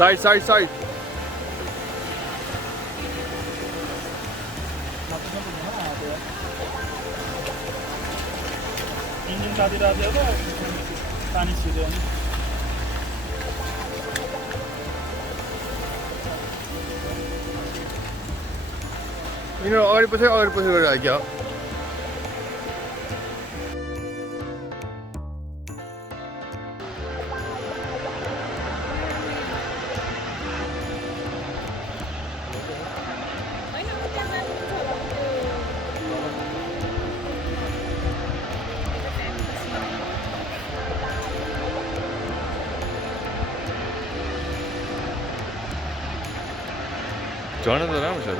Side, side. Engine साथी राखेको पानी छिर्यो भने यिनीहरू अगाडि पछि गरिरहेको क्या झर्ना त राम्रो छ त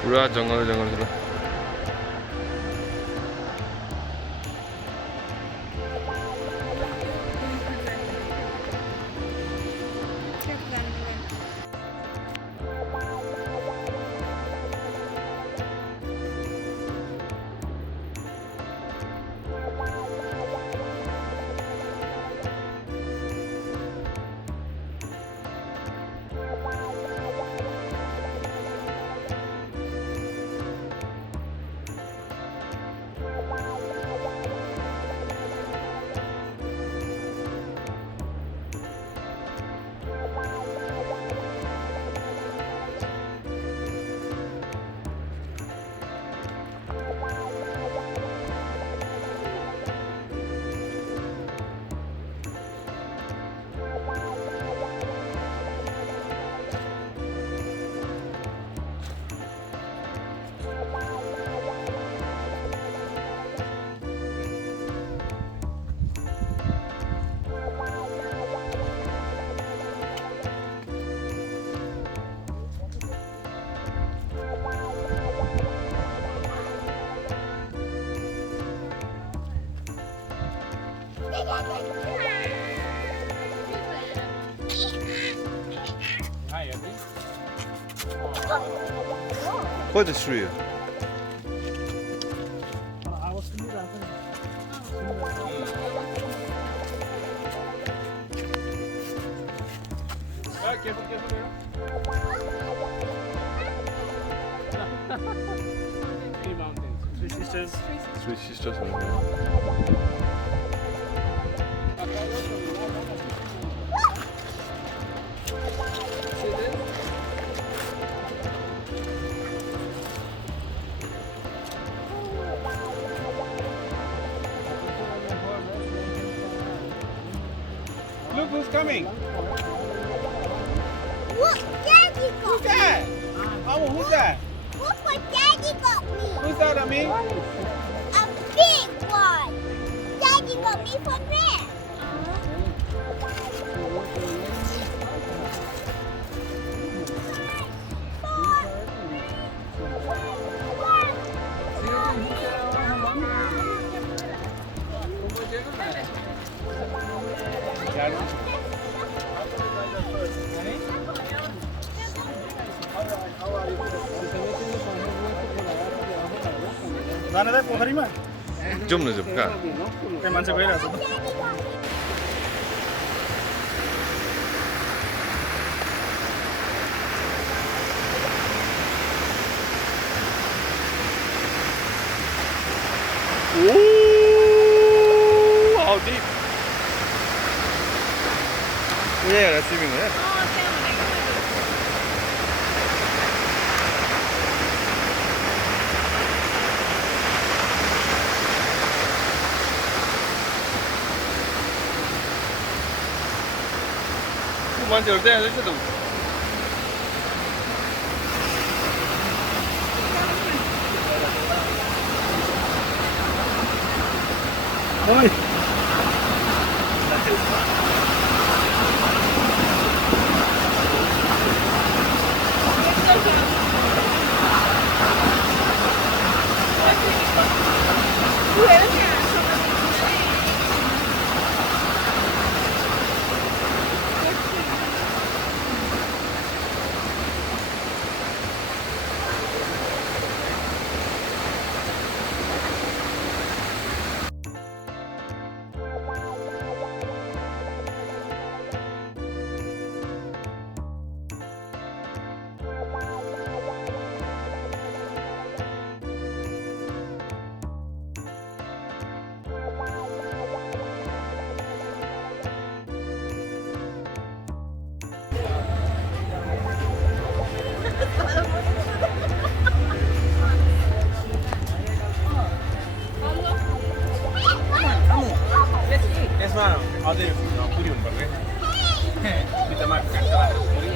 पुरा जङ्गल जङ्गल छ कति सुयो आवाज सुनिरहेको नि Three sisters. Three sisters Look who's coming. Look, Daddy got Who's that? Oh, who's that? Look what Daddy got me. Who's that, Ami? A big one. Daddy got me for this. जाने दाइ पोखरीमा जाउँ न जाउँ कहाँ त्यहाँ मान्छे गइरहेको छ How deep? Yeah, swimming there. मान्छेहरू त्यहाँ रहेछ त ओइ यसमा अझै पुरी हुनुपर्छ है बिचमा पुरी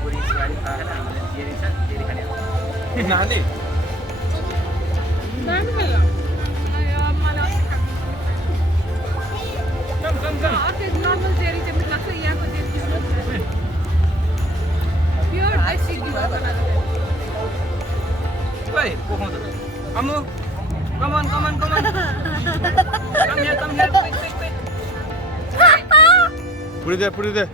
पुरी सुवारी खाएर हामीले जेरी छ जेरी खाने हो नानी Wait, Amu, come on. Come here, quick. Put it there.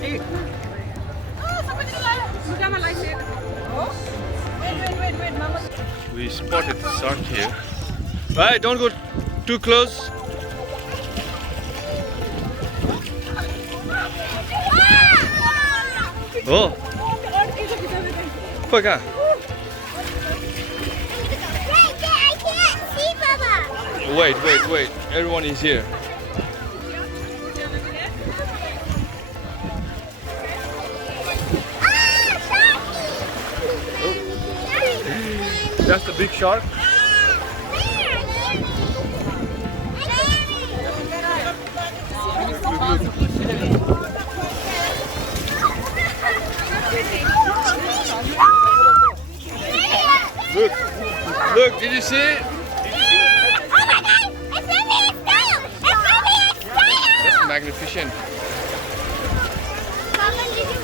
Hey. Wait, Mama. We spotted the shark here. Right, don't go too close. Oh. Paka. I can't see, Baba. Wait. Everyone is here. That's the big shark. Look, did you see it? Oh my God! It's swimming its tail! It's swimming its tail! That's magnificent. Mama, did you...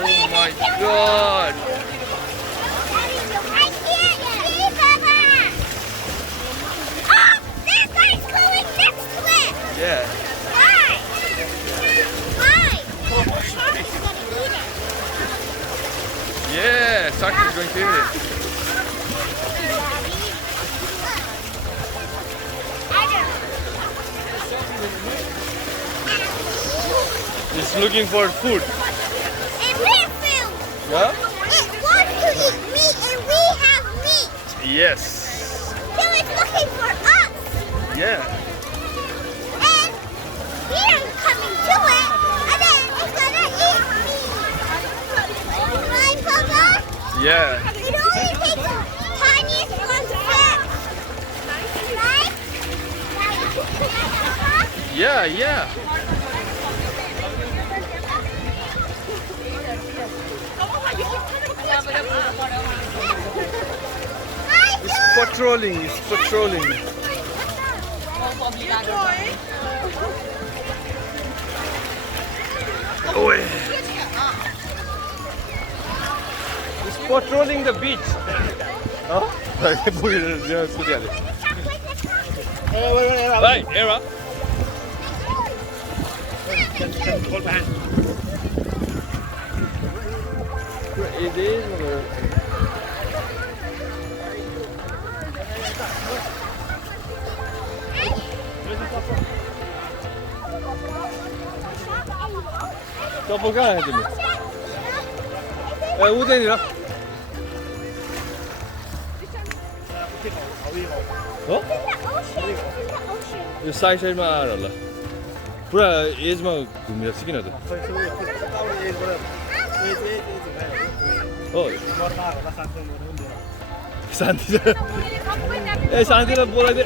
Oh my God. I can't see, Baba! Oh! That guy's going next to it! Yeah. Why? The shark is gonna eat it. Yeah, shark is going to eat it. It's looking for food. And we're food. Yeah? It wants to eat meat and we have meat. Yes. So it's looking for us. Yeah. And we're coming to it. And then it's gonna eat me. Right, Papa? Yeah. It only takes the tiniest one step. Right? Yeah. It's patrolling. Oh, it's patrolling the beach. Oh? Put it together. Right, Era. It is. Double guy had me. 우대니라. 어? Yo side साइडमा आएर होला पुरा asthma घुमेर skin त हो शान्ति छ ए शान्तिलाई बोलाइदे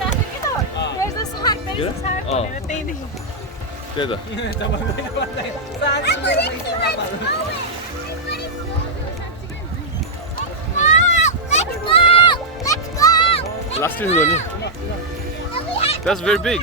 त्यही त Last is going. That's very big.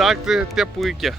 साग त त्यहाँ पुग्यो क्या